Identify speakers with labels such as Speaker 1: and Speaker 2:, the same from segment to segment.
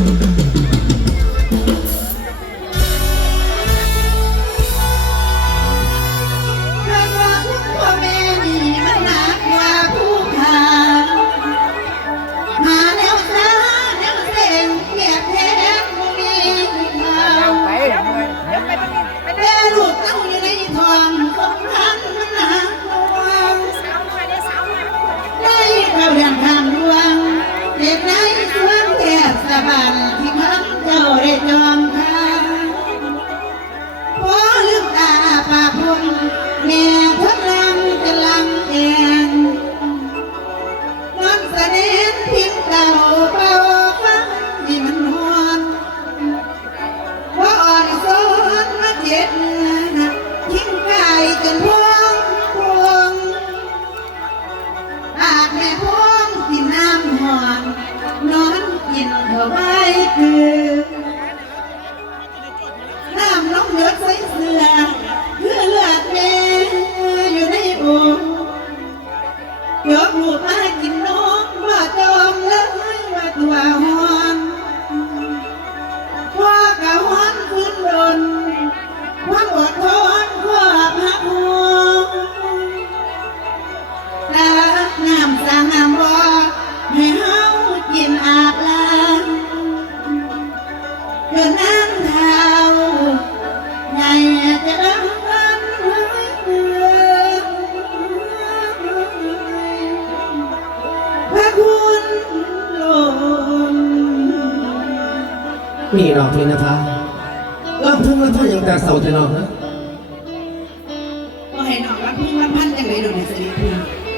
Speaker 1: นี่ดอกนี่นะคะลำพึ่งลำพันอย่างแต่เสาแต่นอกนะ
Speaker 2: ก็ให้นอกลำพึ่งลำพันอย่างไรโดนเสด็จพี่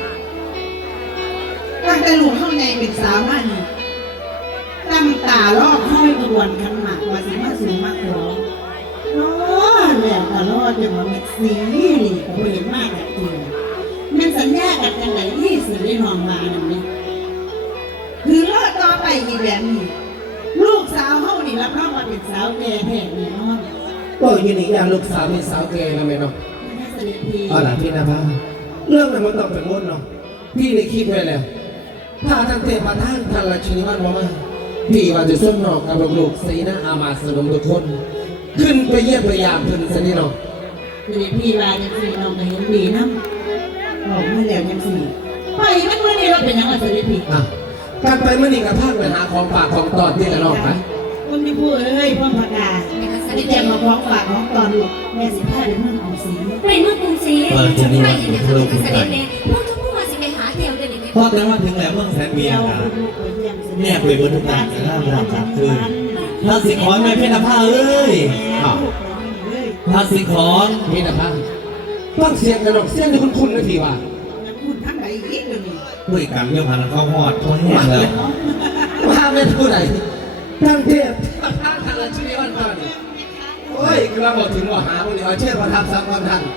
Speaker 2: ตั้งแต่หลวงเข้าในเป็นสาวมันตั้งตาลอกห้อยกระบวนขันหมากว่าสิมาสูงมากหรอแล้วตลอดจะมาเม็ดสีนี่ก็เห็นมากแบบนี้มันสัญญากันจังไหนที่สิได้นอนมาอย่างนี้คือเลิกต่อไปอีกแบบนี้ลูกสาวเขานี่รับรองว่าเป็นสาวแก่แท้แน่นอน
Speaker 1: ก็ยินดีอย่างลูกสาวเป็นสาวแก่นะแม่เนาะเอาล่ะพี่นะพ่อเรื่องนั้นมันต้องเป็นมุ่นเนาะพี่ได้คิดไว้แล้วถ้าท่านเทพท่านท่านราชินีวันมาพี่ว่าจะส่งนอกกับลูกสีนะอามาสนมทุกคนขึ้นไปเยี่ยมพยายามขึ้นสนิทเนาะ
Speaker 2: พี่ว่าจะสีน้องก็เห็นดีนะบอกมาแล้วยังสีไปมันเมื่อนี้เราเป็นยังไงสิพี่
Speaker 1: การไปเมื่อนี้กับภาคไปหาของฝากของตอนที่กันนอกไหม
Speaker 2: คนที่พูดพ่อพกาที่จะมาของฝากของตอนลูกแม่สิพาไปเมืองกรุงศรี
Speaker 3: ไปเมืองกรุงศรีจะไปยังไงคะเสด็จแม่พวกทุกผู้มาสิไปหาเที่ยวเดี๋ยวนี้
Speaker 4: พอแต่ว่าถึงแล้วเมืองแสนเวียงเนี่ยไปบนทุกการจะน่ารักจับคืนถ้าสิขอนไม่เพ่นผ้าเอ้ยถ้าสิขอน
Speaker 1: เพ่นผ้าต้องเสียงกระดกเสียงที่คุณนะทีว่า
Speaker 2: คุณทั้งไหนอีกเลย
Speaker 4: คุยกันเรื่องพันธุ์ข้าวหอดทั่วแห้งเลย
Speaker 1: ว่าไม่พูดไหนทั้งเทพทั้งราชินีวันก่อนโอ้ยคือเราบอกถึงว่าหาคนเดียวเชื่อประทับสักวันท่าน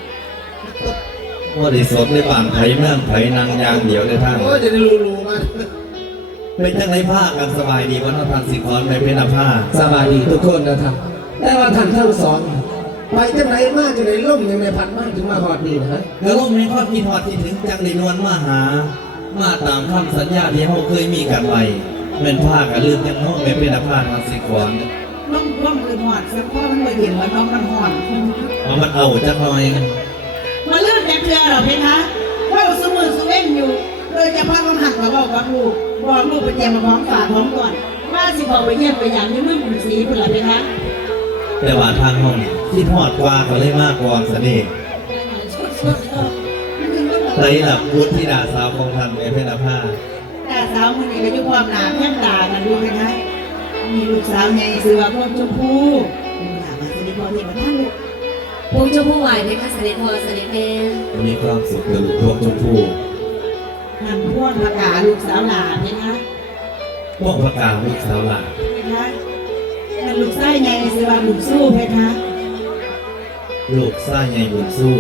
Speaker 4: ว่าได้สดในบ้านไผ่เมืองไผ่นางยางเดียวในทาง
Speaker 1: โอ้ยจะได้รู้มา
Speaker 4: เป็นจังไรผ้ากันสบายดีวันท่านสิขอนไปเป็นผ้า
Speaker 1: สบายดีทุกคนนะครับแต่ว่าท่านทั้งสองไปจังไหนมากจังไหนล่มยังไงพันมากถึงมาหอดดีนะ
Speaker 4: ก็ล่มในข้อที่หอดที่ถึงจังในนวลมาหามาตามคำสัญญาที่เขาเคยมีกันไว้เป็นผ้ากันลืมยังน้องไม่เป็นผ้าทางสิขอน
Speaker 2: ล่มคือหอดสักพ่อมันเลยเห็นว่าน้องมันหอด
Speaker 4: มันเอาจักหน่อย
Speaker 2: มาเลื่อนแต่เพื่อหรอเพคะว่าสมือสเว่นอยู่โดยเฉพาะมันหักมาบอกกับลูกไปเตรียมมาพร้อมฝากพร้อมก่อนว่าสิบอกไปเยี่ยมไปอย่างนี้เมื่อกรุงศรีเพื่อเพคะ
Speaker 4: แต่ว่าทางห้องที่ทอดกว่าก็เลยมากกว่าเสน่ห์เลยหลับพุทธิดาสาวของท่านในเพชรผ้า
Speaker 2: ดาสาวคนนี้ก็ยุความหนาแค่ตากันดูไหมคะมีลูกสาวไงซื้อว่าพวกชมพู่เป็นหลานมาเสด็จพ่อที่มาท่านลูก
Speaker 3: พวกชมพู่ไหวไหมคะเสด็จพ่อเสด็จแม่
Speaker 4: มีความสุขกับพวกชมพู่
Speaker 2: ท่านพ่อประกาศลูกสาวหลานไหมคะ
Speaker 4: พวกประกาศลูกสาวหลาน
Speaker 2: ไหมคะท่านลูกไส้ไงซื้อว่าลูกสู้ไหมคะ
Speaker 4: ลูกไส้ไงลูกสู้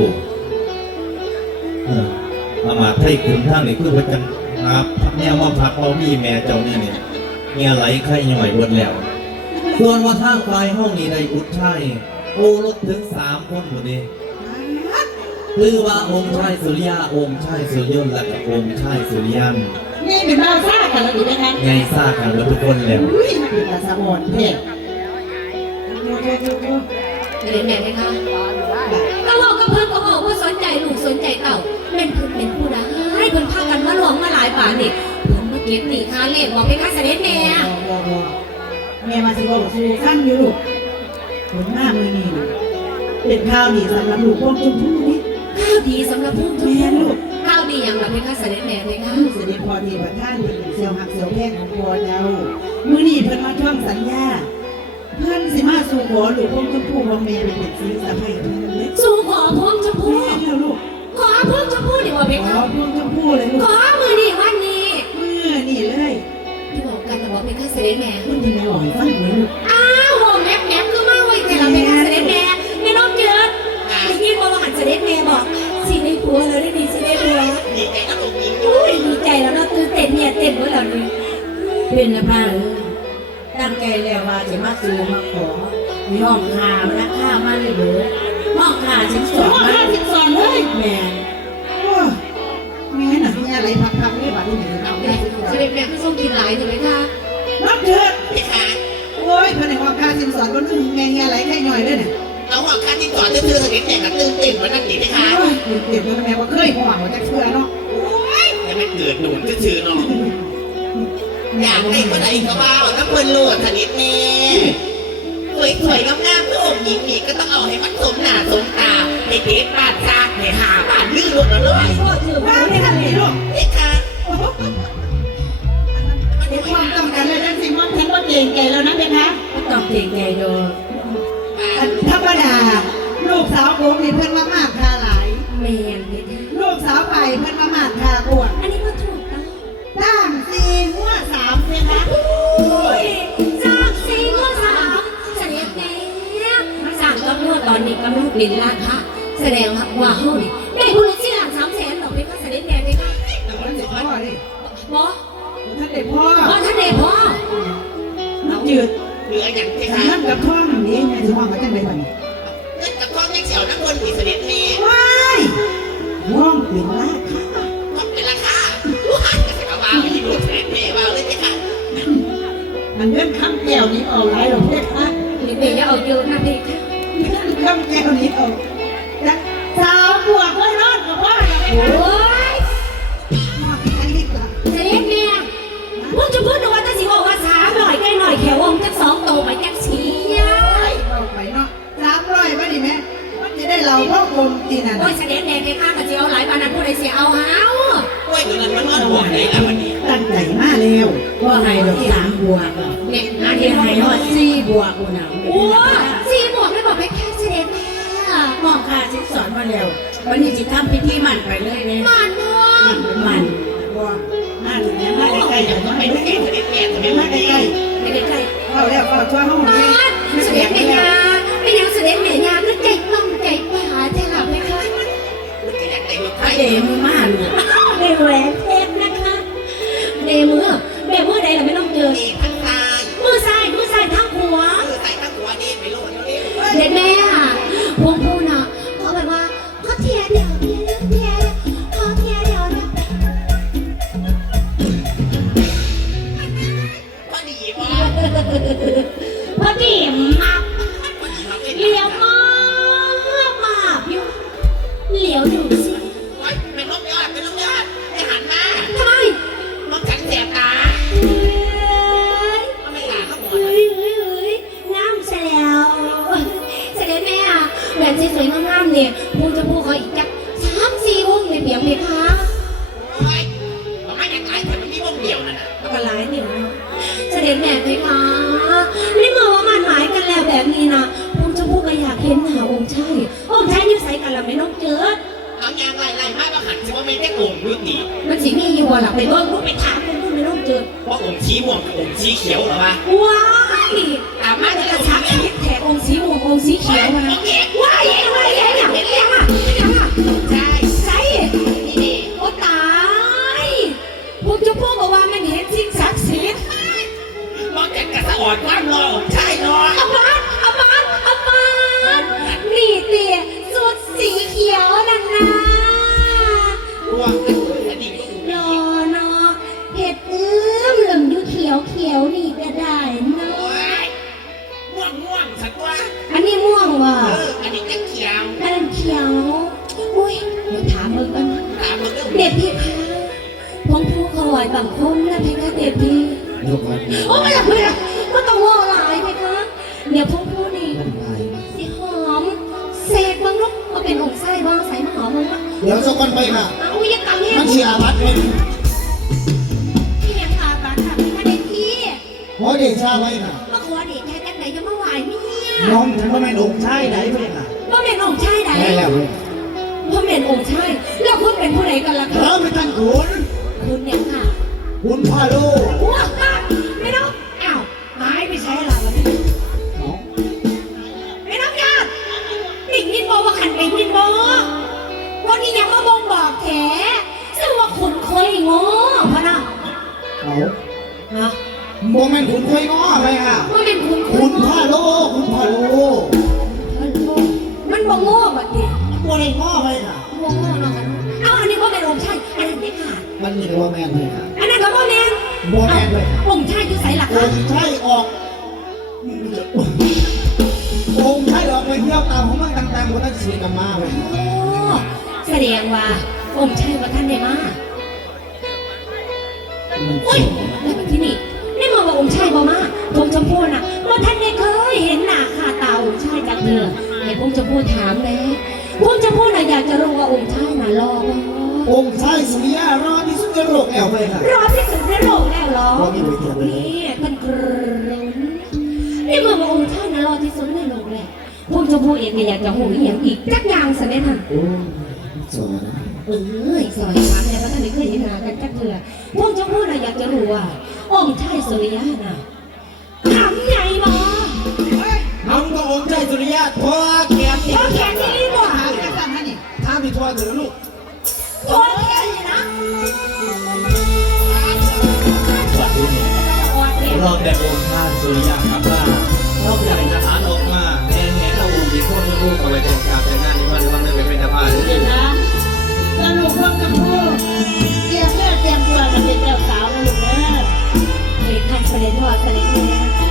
Speaker 4: มาไทยคุณท่านนี่คือพระจันทร์ครับเนี่ยว่าพักเรามีแม่เจ้าเนี่ยเมียไหลไข่ย่อยวนแล้วส่วนว่าทางปลายห้องนี้ได้อุดชัยโอรสถึง3 คนหมดนี้คือว่าองค์ชายสุริยาองค์ชายสุริยนต์และองค์ชายสุริยัน
Speaker 2: นี่เป็นบ้าซ่ากันแล้วดีไหมคะ
Speaker 4: ไงซ่ากันแล้วทุกคนแล้ว
Speaker 2: อุ้ยมันเป็นตาสะอ่อนเพ่
Speaker 3: เสด็จแม่ไหมคะก็บอกกับเพิ่นก็บอกว่าสนใจลูกสนใจเต่าเป็นเพิ่นเป็นผู้ใดให้เพิ่นพากันมาหลวงมาหลายป่านนี่เพิ่นมาเก็บหนีค่าเล่นบอกให้ค่าเสด็จแม่
Speaker 2: แม่มาสิบอกสู่ขั้นอยู่ลูกผลหน้ามือนี่เป็นข้าวดีสำหรับลูกพวกชมพู่นี่
Speaker 3: ข้าวดีสำหรับผู้ทุก
Speaker 2: แม่
Speaker 3: คน
Speaker 2: ลูก
Speaker 3: ข้าวดีอย่างแบบให้ค่าเสด็จแม่ไหมคะ
Speaker 2: เสด็จพอดีประท่านเป็นเสี่ยวหักเสี่ยวแพงของพ่อเจ้ามือนี่เพิ่นมาท่วงสัญญาเพิ่นสิมาสู่ขอลูกพวกชมพู่ของแม่เป็นสีสะใภ้เพิ่นเลย
Speaker 3: สู่ขอพวงชมพู
Speaker 2: แม่แล้วลูก
Speaker 3: ขอพวงชมพูดีกว่าไหม
Speaker 2: ข
Speaker 3: คะ
Speaker 2: อพวกชมพู่เลยลู
Speaker 3: ข
Speaker 2: ก
Speaker 3: อมือนี่วันนี้
Speaker 2: มือนี่เลย
Speaker 3: ที่บอกกันแต่บอกให้ค่าเสด็จแม่
Speaker 2: เพิ่นยังไม่อ่อยฟังเลยลูก
Speaker 3: อ้าวโหแมบคือมาไว้แต่เราเป็นค่าเสด็จแม่ไม่น้องเจิดได้ยินว่าหันเสด็จแม่บอกสิได้ผัวแล้วได้ดีสิได้ผัว
Speaker 5: ดีใจกับผมนี้
Speaker 3: อุ้ยดีใจแล้วเราตื่นเต้นเนี่ยเต้นไว้แล้วนี่
Speaker 6: เป็นนะป้าเอ้ยตั้งใจแล้วว่าจะมาสู่มาขอมีห้องข่าวนะข้าวมาเลยเด้อห้องข่าวสิบสอง
Speaker 2: พ่อ
Speaker 6: มา
Speaker 2: ห้าสิบสองเลย
Speaker 6: แม่
Speaker 2: โอ้แม่น่ะมีอะไรพักๆนี่บัดนี้เอาได้สิ
Speaker 3: เสด็จแม่ก็ส่งกินหลายถูกไหมคะ
Speaker 2: รับเถิด
Speaker 5: พี่คะ
Speaker 2: โอ้ยเพิ่นให้ว่าค่าสินสอดบ่นึงแม่เฮียอะไรแค่หน่อยเด้อเนี่ย
Speaker 5: เอาหัวค่าที่ต่อตื้อๆสนิทแต่กับตื้นติ่นวันนั้นดีพี่คะ
Speaker 2: โอ้ยเก็บแล้วแม่บ่เคยห่วงว่าจักเทื่อเนาะ
Speaker 5: แต่ไม่เกิดหนุนชื่อๆเนาะอยากได้ก็ได้ก็ว่าน้ำเพลินโหลดสนิทแม่สวยๆงามๆเพื่ออมหญิงนี่ก็ต้องเอาให้มันสมหน้าสมตาในเด็กบ้านซากในหาบ้านลื่นหลดแล้วเลย
Speaker 2: ว่าไม่ทันนี่ลูก
Speaker 5: พี่คะ
Speaker 2: เดี๋ยวความต้องการเลยจังสิมันฉันว่าเก่งใจแล้วนะเด้คะ
Speaker 6: ก็ต้องเก่งใจโดน
Speaker 2: ธรรมดาลูกสาวผมนี่เพิ่นว่ามากค่าหลาย
Speaker 3: แมนเลยค่ะ
Speaker 2: ลูกสาวไปเพิ่นว่ามากค่าบวช
Speaker 3: อันนี้ก็ถูกต้อง
Speaker 2: ตั้ง4หัว3เลยนะ
Speaker 3: อุ้ยจากสี่ก็สามเสด็จแม่สามก็นวดตอนนี้ก็นวดเป็นราคาแสดงว่าเฮานี่ได้ผู้ละสี่ล้าน300,000หรอกเป็นค่าเสด็จแม่ไหมคะ
Speaker 2: ท่านเด็กพ่อดิ
Speaker 3: บอ
Speaker 2: ท่านเด็กพ่อ
Speaker 3: ว่าท่านเดพ่อ
Speaker 2: น้ำจืด
Speaker 5: เหลืออย่างพี่คะ
Speaker 2: นั่นกับท่องนี่แม่สิห้องมาจังได๋บัดนี้
Speaker 5: เงินกับทองยังเสียวน้ำเพลินผีสนิทแม่
Speaker 2: ว้ายห้องเป็นราคา
Speaker 5: ต้องเป็นราคาว้ายจะกระว่าไม่ยิ่งหลดสนิทแม่ว่าเลยพี่คะ
Speaker 2: อันเงินคำแก้วนี้เอาหลายหรอกเพคะ
Speaker 3: เด็กๆอย่าเอาเยอะนะเพคะ
Speaker 2: เงินคำแก้วนี้เอาจักสาวบวกไว้นอนกับพ่อนะ
Speaker 3: โอ้ย
Speaker 2: พ่อใครอีกล่ะ
Speaker 3: เสด็จแม่พวกจะพูดว่าจะสิบอกว่า3หน่อยใกล้หน่อยแขววงจัก2โตไปจักสียา
Speaker 2: เอาไปเนาะ300บ่ดิแม่มันจะได้เราพ่อกลมกินน่ะ
Speaker 3: โอ้ยเสด็จแม่เพคะก็สิเอาหลายปานนั้นผู้ใดสิเอาหาว
Speaker 5: กล้วยตัวนั้นมันนอนห่วงไหนล่ะวันนี้
Speaker 2: ตั้งใจมาแล้ว
Speaker 6: ว่าให้ดอก3 บวก
Speaker 3: เนี่ย
Speaker 6: อั
Speaker 3: อั
Speaker 6: น
Speaker 3: น
Speaker 6: นี้
Speaker 3: นี้
Speaker 6: ให้
Speaker 3: ให้
Speaker 6: ฮ
Speaker 3: ฮ
Speaker 6: อ
Speaker 3: อ
Speaker 6: ด
Speaker 3: ด
Speaker 6: 4 บวกกูน่ะ
Speaker 3: โอ้4 บวกเลยบอกเพคะเสด็จแม่
Speaker 6: ห้องข่าวสิบสองมาแล้ววันนี้สิทำพิธีหมั่นไปเลยเนี่ย
Speaker 3: มันเนาะ
Speaker 6: หมั่น
Speaker 2: ว่ามาถึงแล้วมาใกล้ๆอย่า
Speaker 5: ต้อง
Speaker 2: มา
Speaker 5: ไป
Speaker 2: ใก
Speaker 5: ดู
Speaker 2: ล้
Speaker 5: เองสนิทแม่สนิท
Speaker 2: ๆมา
Speaker 5: แม่
Speaker 2: ใกล้
Speaker 3: ไม่ได้ใกล้
Speaker 2: ๆเอาแล้วเอาทั่วห้อง
Speaker 3: มา
Speaker 2: เลย
Speaker 3: เสด็จแม่ยาไม่ยังเสด็จแม่ยาก็ใจมั่งใจป่าใจหลับเพคะ
Speaker 5: ก็อยากได้ลูก
Speaker 6: พระ
Speaker 5: ไข่
Speaker 6: เดมือม่าน
Speaker 3: ในแหวนเพชรนะคะในมือใดเราไม่ต้องเจอ
Speaker 5: ดีทั้งทาย
Speaker 3: มือซ้ายทั้งหัว
Speaker 5: ใส่ทั้งหัวดีไปโหลดเร็ว
Speaker 3: เด็กแม่อะพวงพูน่ะเขาแบบว่าเขาเทียเดียวเขาเทียเดียวนะ
Speaker 5: พอดีป่ะ
Speaker 3: พอดีมัก
Speaker 5: พอดีมาเป็น
Speaker 3: เหลียวมากอยู่เหลียวดูสิ
Speaker 5: เป็นลูกยอดเป็นลูกยอดให้หันมา
Speaker 3: ทำไม
Speaker 5: น้องฉันเสียตา
Speaker 3: เฮ้ย
Speaker 5: ก็ไม่ตาเขาหมด
Speaker 3: เฮ้ยงามเสียแล้วเสด็จแม่อะแบบสวยๆงามๆเนี่ยพูจะพูเขาอีกจัก3-4 วงเลยเพียงเพคะ
Speaker 5: โอ้ยบอกให้ยังไงแต่มันมีวงเดียวนั่นน่ะ
Speaker 3: ก็หลายเนี่ยเสด็จแม่เพคะนี่เมื่อว่ามันหมายกันแล้วแบบนี้นะพูจะพูก็อยากเห็นหน้าองค์ชายอยู่ใส่กันละไม่ต้องเจอ
Speaker 5: เอายางไล่ๆมาประหันสิว่าไม่ได้โอ่งรุ่นนี้
Speaker 3: มันสิมีอยู่ว่าหลับไปเบิ่งลูกไปถามคนนู้นไม่ต้องเจอ
Speaker 5: ว่าโอ่งชี้ม่วงกับโอ่งชี้เขียวเหรอวะ
Speaker 3: ว้ายตามมาจะกระชักชีวิตแถกองค์สีม่วงองค์สีเขียวมา
Speaker 5: โอเค
Speaker 3: ว้ายอย่างอย่างอ่ะ
Speaker 5: ใช่
Speaker 3: ใส่นี่โอ้ตายพวกเจ้าพวกบอกว่ามันเห็นสิ่งศักดิ์สิทธิ์
Speaker 5: มองจากกระสะอ่อนว่านรอใช่นอน
Speaker 3: อาบานนี่เตี๋ยสุดสีเขียวนั่นนะ
Speaker 5: รวมกันอดีตก็
Speaker 3: รอเนาะเห็ยวเขียวๆนี่ก็ได้นะ
Speaker 5: โอ้ยม่วงสักว่า
Speaker 3: อันนี้ม่วงว่ะ
Speaker 5: อันนี้ก็เขียว
Speaker 3: อันนั้นเขียวอุ้ยเดี๋ยวถามมึงกันนะ
Speaker 5: ตามมาเรื่อง
Speaker 3: เด็ดพี่คะผมผู้ขวายบังคมนะพี่คะเด็ดพี่
Speaker 1: ยกมา
Speaker 3: โอ้ไม่อยากเลยอะก็ต้องว่าหลายพี่คะเดี๋ยวผมพูดนี่
Speaker 1: มันไป
Speaker 3: สิหอมเสกบางลูกมาเป็นองค์ไส้บ้างใส่มะหอมมึงวะ
Speaker 1: เดี๋ยวสักวันไปค่ะ
Speaker 3: เอาอย่ากังเงี้ย
Speaker 1: มันเสียอาบัติเลย
Speaker 3: พี่ยังขาบัตรค่ะพี่คะเด็ดพี่
Speaker 1: ขอเดชาไว้ค่ะ
Speaker 3: มาขอเด็ดแค่กันไหนจะมาไหวเนี่ย
Speaker 1: น้องฉันว่าแม่นองค์ชายไหนไปค่ะ
Speaker 3: ว่าเป็นองค์ชายไหน
Speaker 1: ได้แล้ว
Speaker 3: ว่าเป็นองค์ชายแล้วคุณเป็นผู้ใดกันล่ะคะ
Speaker 1: เราเป็นท่านขุน
Speaker 3: คุณเนี่ยค่ะ
Speaker 1: ขุนพาโล
Speaker 3: ว้าวไม่ต้องอ้าวหายไปใช้อะไรวะเนี่ย
Speaker 1: น้อง
Speaker 3: ไม่ต้องยากติ่งยินบอกว่าขันติ่งยินบอกวันนี้ยังมาบ่งบอกแถซึ่งว่าขุนเคยงอพะนะ
Speaker 1: เอา
Speaker 3: ฮะ
Speaker 1: โมเมนต์ขุนเคยง้อไปค่ะ
Speaker 3: ว่าเป็นขุนเค
Speaker 1: ขุ
Speaker 3: ย
Speaker 1: น
Speaker 3: งอ
Speaker 1: พาโลขุนพาโล
Speaker 3: มันบ่งอแบบนี้
Speaker 1: โมได้ง้อไปค่ะ
Speaker 3: บ่งอเนาะเอาอันนี้ว่าเป็นองค์ชายอันนั้นไม่ขาด
Speaker 1: มันนี่ก็ว่าแม่นเลยค่ะ
Speaker 3: อันนั้นก็ว่าแมน
Speaker 1: บ่แม่นเลยค่ะ
Speaker 3: องค์ชายอยู่ใส่หลัก
Speaker 1: อ
Speaker 3: คะ
Speaker 1: งค์ชายออกองค์ชายออกไปเที่ยวตามของมันต่างๆคนนั้นสีกรรมาไป
Speaker 3: โอ้แสดงว่าองค์ชายว่าท่านได้มา
Speaker 1: มัน
Speaker 3: อุ้ยแล้วที่นี่นี่มาว่าองค์ชายบ่มาผมชมพู่น่ะว่าท่านได้เคยเห็นหน้าค่าตาองค์ชายจากเธอให้ผมชมพู่ถามเลยผมชมพู่น่ะอยากจะรู้ว่าองค์ชายน่ะรอบ่
Speaker 1: องค์ชายสุริยารอที่สุดในโลกแล้วไปค่ะ
Speaker 3: รอที่สุดในโลกแล้วเหรอ
Speaker 1: บ่มีไปเที่ยวเลย
Speaker 3: นี่ท่านกรุณนี่มาว่าองค์ชายน่ะรอที่สุดในโลกแล้วผมชมพู่เองก็อยากจะหูอีหยังอีกจักอย่างซะเนี่ยค่ะ
Speaker 1: โอ้สวยนะ
Speaker 3: ซอยถามเนี่ยว่าท่านได้เคยเห็นหน้ากันจักเทื่อผมชมพู่น่ะอยากจะรู้ว่าองค์ชายสุริยะน่ะทำใหญ่บ่
Speaker 1: น้องก็องค์ชายสุริยะทอแขน
Speaker 3: โอเคนี่บ่
Speaker 2: หาแค่สั้นฮะนี่
Speaker 1: ถ้ามีทอเถอะลูก
Speaker 3: โอเคนี่นะ
Speaker 4: วัดนี้
Speaker 3: โอเค
Speaker 4: เราแต่องค์ท่านสุริยะครับว่าเราอยากทหารออกมาแห่เราอุ้มอีกคนลูกเอาไว้แต่งการแต่งงานในวันได้ไปเป็นทหาร
Speaker 2: เห็นนะสรุปว่าจะพูดเตรียมเลือดเตรียมตัวกันเป็นเจ้าสาวนะลูกเด้อ
Speaker 3: เด็กท่านเสด็จพ่อเสด็จแม่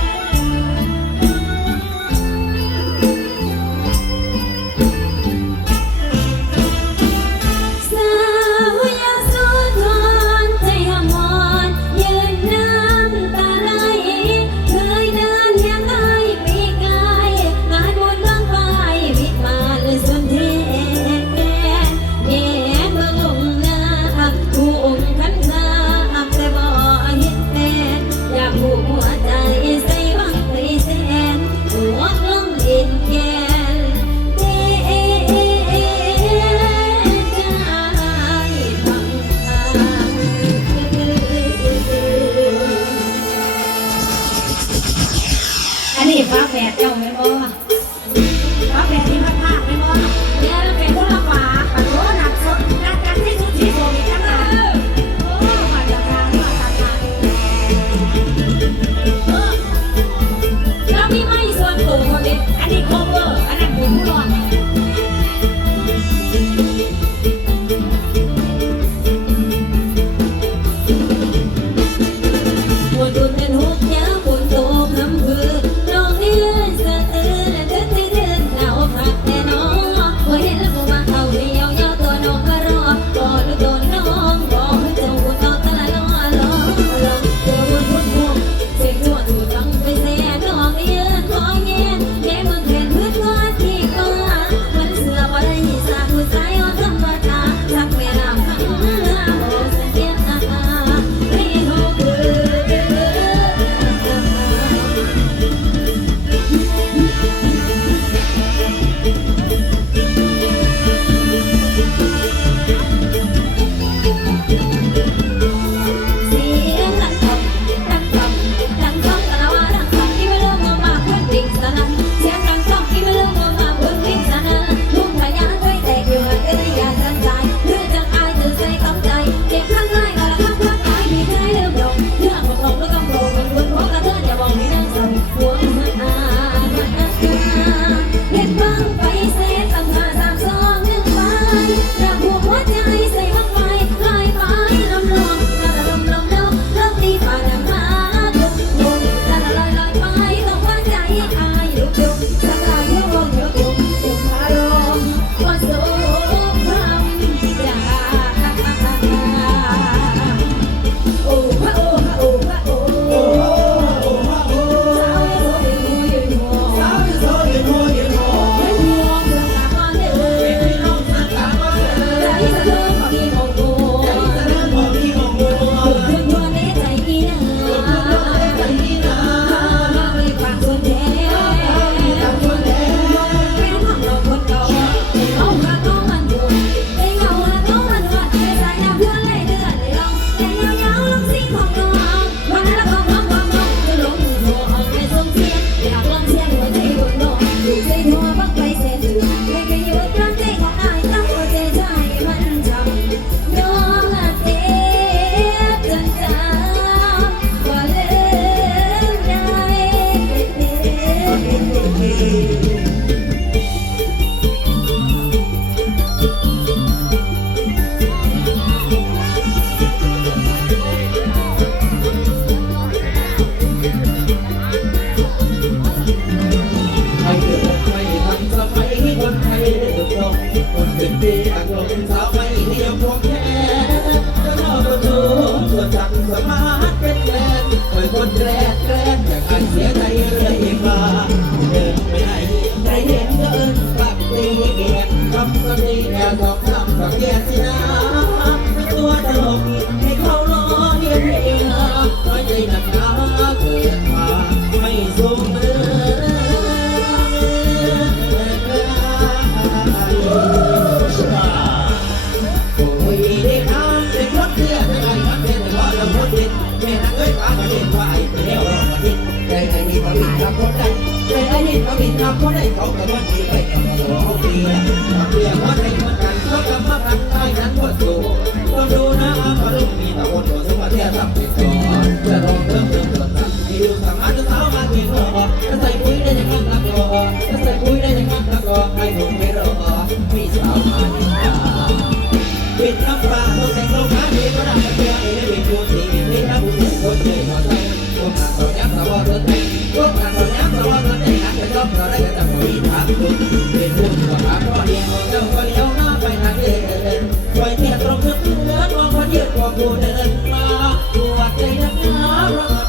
Speaker 3: สาวยาโสธรใจหมอนยืนน้ำตาไหลเคยเดินยังไงปีกายงานบุญบ้างไฟวิมานสุนเทพแย่เมืองลงนาผู้องค์ขันนาแต่บ่เห็นแฟนอยากผูกหัวใจใส่บังไปแสนหัวลงเอ็นแกนเดใจบังอันนี้ฟ้าแฝดเจ้าไม่บ่ฟ้าแฝดที่พัดภาคไม่บ่เนี่ยเราเป็นคนละฝาปัดโถหนักสดนักกันที่สุดที่โซมีทั้งนั้นโอ้มาจากทางมาจากทางแล้วมีไม่ส่วนตัวคนนี้อันนี้โคเวอร์อันนั้นบุญผู้รอดปวดตุนเป็นหุบยาปวดโตคำพือน้องเอื้อนสะเอื้อ
Speaker 1: อันเสียใจเลยมาเดินไปไหนใจเห็นก็เอิญปักตีเกียรทำก็ดีแค่สองสามก็เกียรสินะตัวตลกให้เขาล้อเลียนเองไม่ใจหนักหนาเกิดมาไม่สูงมือโอ้ยเด็กน้ำเป็นรถเรือไม่ได้ครับเป็นแต่ว่าเราพ้นดินแม่นักเอ้ยป้าก็เล่นไหวไปแล้วเราก็ดิ้นใจไอ้นี่ก็ดิ้นขับคนได้ใจไอ้นี่ก็ดิ้นขับคนได้เขาก็มันดีไปกับตัวเขาเรียขับเรือหัวใจมันกันเขากำมาพันใต้นั้นก็สูต้องดูนะพระลูกมีตะวันตัวสมัติทำเป็นก่อนจะลองเริ่มตัวตั้งที่ดูสามารถจะสาวมาเกี่ยวจะใส่ปุ๋ยได้ยังไงตะกอจะใส่ปุ๋ยได้ยังไงตะกอให้หนุ่มไม่รอมีสาวมาดีกาปิดทับฟ้าตัวแต่งลงหาเด็กก็ได้เพื่อให้ได้เป็นผู้ที่มีน้ำผู้ที่คนเจอหัวใจพวกงานต่อย้ำสาวรถแทงพวกงานต่อย้ำสาวรถแทงหากเป็นรอบเราได้กันจากผู้หญิงทางคุณเป็นผู้ที่ว่าหาข้อเดียวเจ้าก็เลี้ยวหน้าไปทางเดินปล่อยเทียนตรงนึกเนื้อมองคนยืดกว่าผู้เดินมาปวดใจนักหนาเพราะ